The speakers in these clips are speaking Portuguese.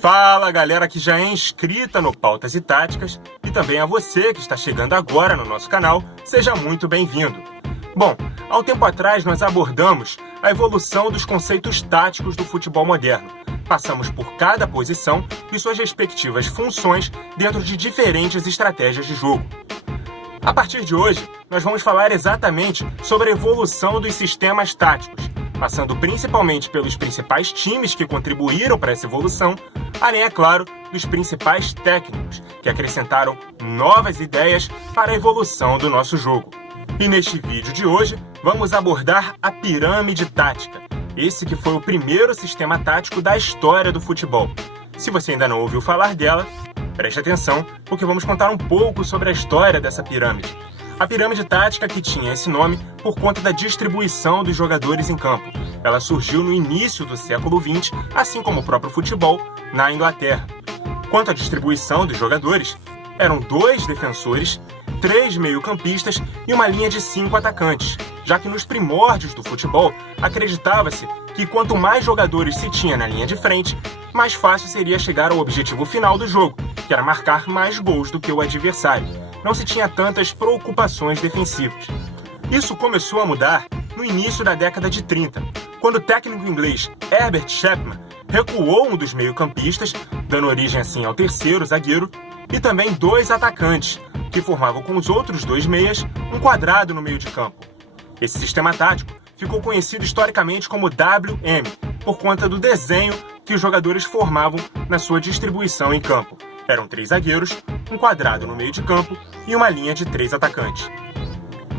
Fala, galera que já é inscrita no Pautas e Táticas e também a você que está chegando agora no nosso canal, seja muito bem-vindo. Bom, há um tempo atrás nós abordamos a evolução dos conceitos táticos do futebol moderno. Passamos por cada posição e suas respectivas funções dentro de diferentes estratégias de jogo. A partir de hoje, nós vamos falar exatamente sobre a evolução dos sistemas táticos, passando principalmente pelos principais times que contribuíram para essa evolução, além, é claro, dos principais técnicos, que acrescentaram novas ideias para a evolução do nosso jogo. E neste vídeo de hoje, vamos abordar a pirâmide tática, esse que foi o primeiro sistema tático da história do futebol. Se você ainda não ouviu falar dela, preste atenção, porque vamos contar um pouco sobre a história dessa pirâmide. A pirâmide tática que tinha esse nome por conta da distribuição dos jogadores em campo. Ela surgiu no início do século XX, assim como o próprio futebol, na Inglaterra. Quanto à distribuição dos jogadores, eram 2 defensores, 3 meio-campistas e uma linha de 5 atacantes, já que nos primórdios do futebol acreditava-se que quanto mais jogadores se tinha na linha de frente, mais fácil seria chegar ao objetivo final do jogo, que era marcar mais gols do que o adversário. Não se tinha tantas preocupações defensivas. Isso começou a mudar no início da década de 30, quando o técnico inglês Herbert Chapman recuou um dos meio-campistas, dando origem assim ao terceiro zagueiro, e também 2 atacantes, que formavam com os outros 2 meias um quadrado no meio de campo. Esse sistema tático ficou conhecido historicamente como WM, por conta do desenho que os jogadores formavam na sua distribuição em campo. Eram 3 zagueiros, um quadrado no meio de campo e uma linha de 3 atacantes.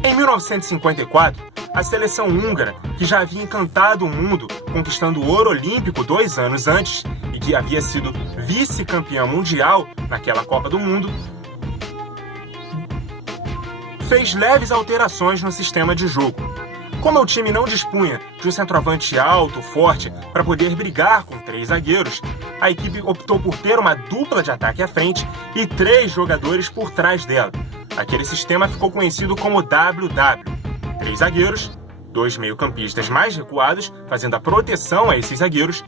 Em 1954, a seleção húngara, que já havia encantado o mundo conquistando o ouro olímpico 2 anos antes e que havia sido vice-campeã mundial naquela Copa do Mundo, fez leves alterações no sistema de jogo. Como o time não dispunha de um centroavante alto, forte, para poder brigar com 3 zagueiros, a equipe optou por ter uma dupla de ataque à frente e 3 jogadores por trás dela. Aquele sistema ficou conhecido como WW. 3 zagueiros, 2 meio-campistas mais recuados, fazendo a proteção a esses zagueiros,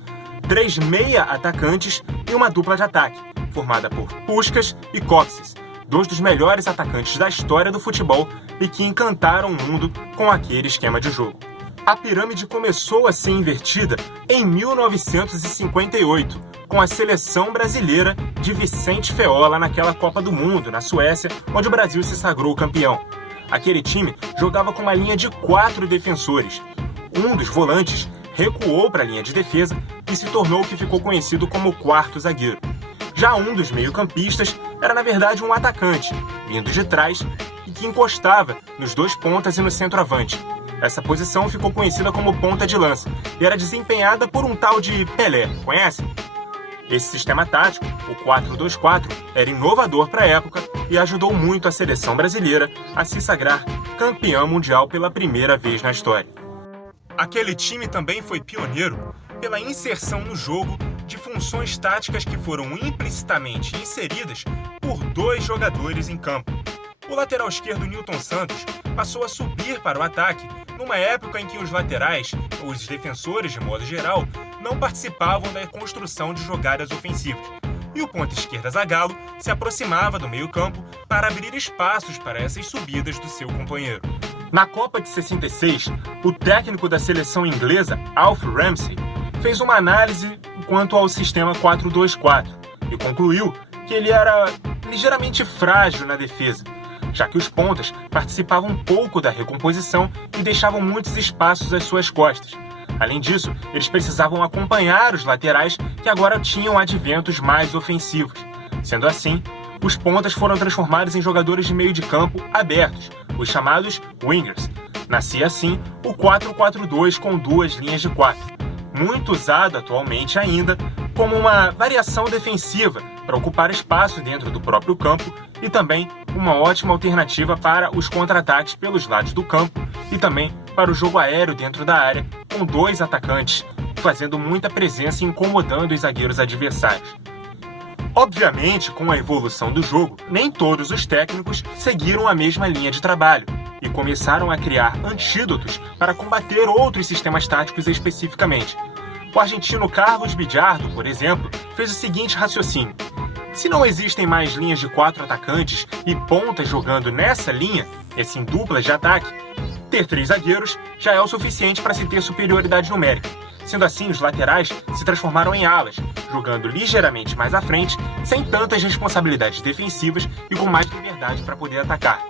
3 meia-atacantes e uma dupla de ataque, formada por Puskás e Kocsis, 2 dos melhores atacantes da história do futebol e que encantaram o mundo com aquele esquema de jogo. A pirâmide começou a ser invertida em 1958, com a seleção brasileira de Vicente Feola naquela Copa do Mundo, na Suécia, onde o Brasil se sagrou campeão. Aquele time jogava com uma linha de 4 defensores. Um dos volantes recuou para a linha de defesa e se tornou o que ficou conhecido como o 4º zagueiro. Já um dos meio-campistas era, na verdade, um atacante, vindo de trás e que encostava nos 2 pontas e no centroavante. Essa posição ficou conhecida como ponta de lança e era desempenhada por um tal de Pelé, conhece? Esse sistema tático, o 4-2-4, era inovador para a época e ajudou muito a seleção brasileira a se sagrar campeã mundial pela primeira vez na história. Aquele time também foi pioneiro pela inserção no jogo de funções táticas que foram implicitamente inseridas por 2 jogadores em campo. O lateral esquerdo Nilton Santos passou a subir para o ataque numa época em que os laterais, os defensores de modo geral, não participavam da construção de jogadas ofensivas. E o ponta esquerda Zagallo se aproximava do meio-campo para abrir espaços para essas subidas do seu companheiro. Na Copa de 66, o técnico da seleção inglesa, Alf Ramsey, fez uma análise quanto ao sistema 4-2-4 e concluiu que ele era ligeiramente frágil na defesa, já que os pontas participavam pouco da recomposição e deixavam muitos espaços às suas costas. Além disso, eles precisavam acompanhar os laterais que agora tinham adventos mais ofensivos. Sendo assim, os pontas foram transformados em jogadores de meio de campo abertos, os chamados wingers. Nascia assim o 4-4-2 com 2 linhas de 4, muito usado atualmente ainda como uma variação defensiva para ocupar espaço dentro do próprio campo e também uma ótima alternativa para os contra-ataques pelos lados do campo e também para o jogo aéreo dentro da área, com 2 atacantes, fazendo muita presença e incomodando os zagueiros adversários. Obviamente, com a evolução do jogo, nem todos os técnicos seguiram a mesma linha de trabalho e começaram a criar antídotos para combater outros sistemas táticos especificamente. O argentino Carlos Bidardo, por exemplo, fez o seguinte raciocínio: se não existem mais linhas de 4 atacantes e pontas jogando nessa linha, e assim duplas de ataque, ter 3 zagueiros já é o suficiente para se ter superioridade numérica. Sendo assim, os laterais se transformaram em alas, jogando ligeiramente mais à frente, sem tantas responsabilidades defensivas e com mais liberdade para poder atacar.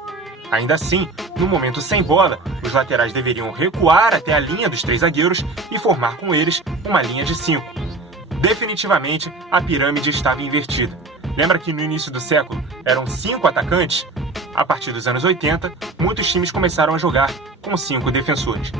Ainda assim, no momento sem bola, os laterais deveriam recuar até a linha dos 3 zagueiros e formar com eles uma linha de 5. Definitivamente, a pirâmide estava invertida. Lembra que no início do século eram 5 atacantes? A partir dos anos 80, muitos times começaram a jogar com 5 defensores.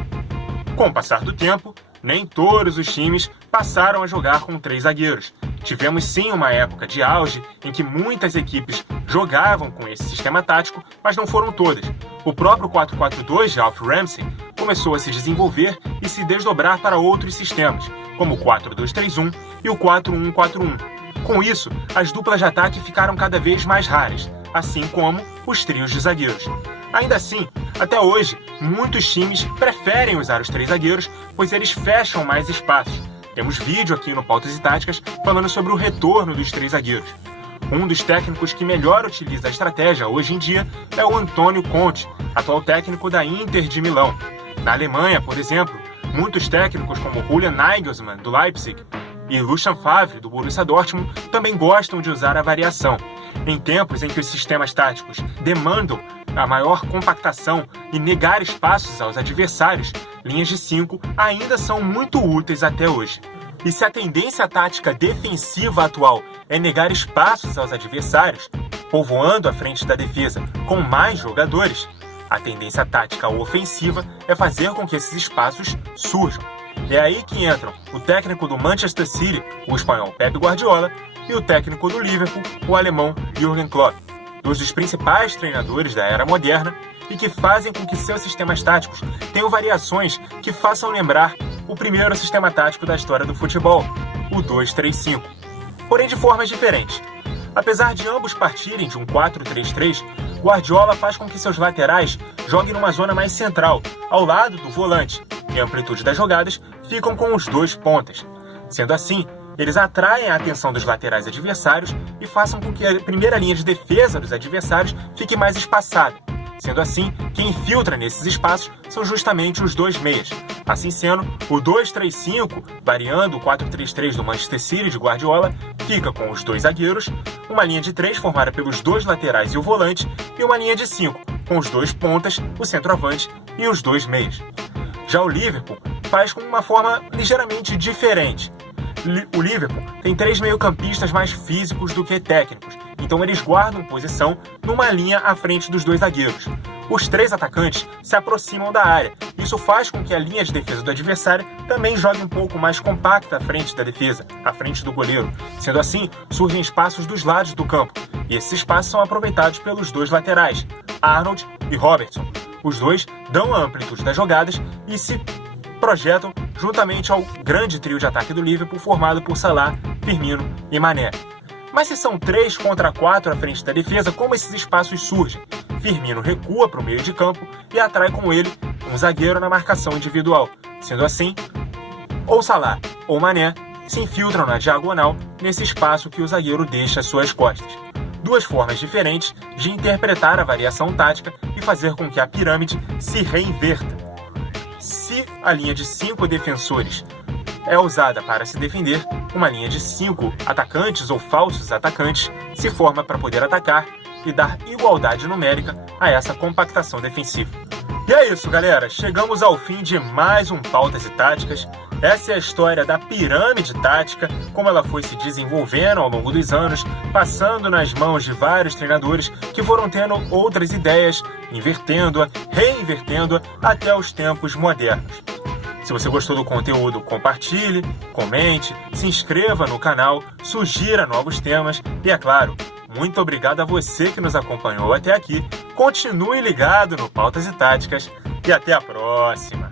Com o passar do tempo, nem todos os times passaram a jogar com 3 zagueiros. Tivemos sim uma época de auge em que muitas equipes jogavam com esse sistema tático, mas não foram todas. O próprio 4-4-2 de Alf Ramsey começou a se desenvolver e se desdobrar para outros sistemas, como o 4-2-3-1 e o 4-1-4-1. Com isso, as duplas de ataque ficaram cada vez mais raras, assim como os trios de zagueiros. Ainda assim, até hoje, muitos times preferem usar os 3 zagueiros, pois eles fecham mais espaços. Temos vídeo aqui no Pautas e Táticas falando sobre o retorno dos 3 zagueiros. Um dos técnicos que melhor utiliza a estratégia hoje em dia é o Antônio Conte, atual técnico da Inter de Milão. Na Alemanha, por exemplo, muitos técnicos como Julian Nagelsmann, do Leipzig, e Lucien Favre, do Borussia Dortmund, também gostam de usar a variação. Em tempos em que os sistemas táticos demandam a maior compactação e negar espaços aos adversários, linhas de 5 ainda são muito úteis até hoje. E se a tendência tática defensiva atual é negar espaços aos adversários, povoando a frente da defesa com mais jogadores, a tendência tática ofensiva é fazer com que esses espaços surjam. É aí que entram o técnico do Manchester City, o espanhol Pep Guardiola, e o técnico do Liverpool, o alemão Jürgen Klopp, 2 dos principais treinadores da era moderna e que fazem com que seus sistemas táticos tenham variações que façam lembrar o primeiro sistema tático da história do futebol, o 2-3-5, porém de formas diferentes. Apesar de ambos partirem de um 4-3-3, Guardiola faz com que seus laterais joguem numa zona mais central, ao lado do volante, e a amplitude das jogadas ficam com os 2 pontas. Sendo assim, eles atraem a atenção dos laterais adversários e façam com que a primeira linha de defesa dos adversários fique mais espaçada. Sendo assim, quem infiltra nesses espaços são justamente os 2 meias. Assim sendo, o 2-3-5, variando o 4-3-3 do Manchester City de Guardiola, fica com os 2 zagueiros, uma linha de 3 formada pelos 2 laterais e o volante, e uma linha de 5, com os 2 pontas, o centroavante e os 2 meias. Já o Liverpool faz com uma forma ligeiramente diferente. O Liverpool tem 3 meio-campistas mais físicos do que técnicos, então eles guardam posição numa linha à frente dos 2 zagueiros. Os 3 atacantes se aproximam da área. Isso faz com que a linha de defesa do adversário também jogue um pouco mais compacta à frente da defesa, à frente do goleiro. Sendo assim, surgem espaços dos lados do campo, e esses espaços são aproveitados pelos 2 laterais, Arnold e Robertson. Os 2 dão a amplitude das jogadas e se projetam juntamente ao grande trio de ataque do Liverpool formado por Salah, Firmino e Mané. Mas se são 3 contra 4 à frente da defesa, como esses espaços surgem? Firmino recua para o meio de campo e atrai com ele um zagueiro na marcação individual. Sendo assim, ou Salah ou Mané se infiltram na diagonal nesse espaço que o zagueiro deixa às suas costas. 2 formas diferentes de interpretar a variação tática e fazer com que a pirâmide se reinverta. Se a linha de 5 defensores é usada para se defender, uma linha de 5 atacantes ou falsos atacantes se forma para poder atacar e dar igualdade numérica a essa compactação defensiva. E é isso, galera. Chegamos ao fim de mais um Pautas e Táticas. Essa é a história da pirâmide tática, como ela foi se desenvolvendo ao longo dos anos, passando nas mãos de vários treinadores que foram tendo outras ideias, invertendo-a, reinvertendo-a até os tempos modernos. Se você gostou do conteúdo, compartilhe, comente, se inscreva no canal, sugira novos temas e, é claro, muito obrigado a você que nos acompanhou até aqui. Continue ligado no Pautas e Táticas e até a próxima!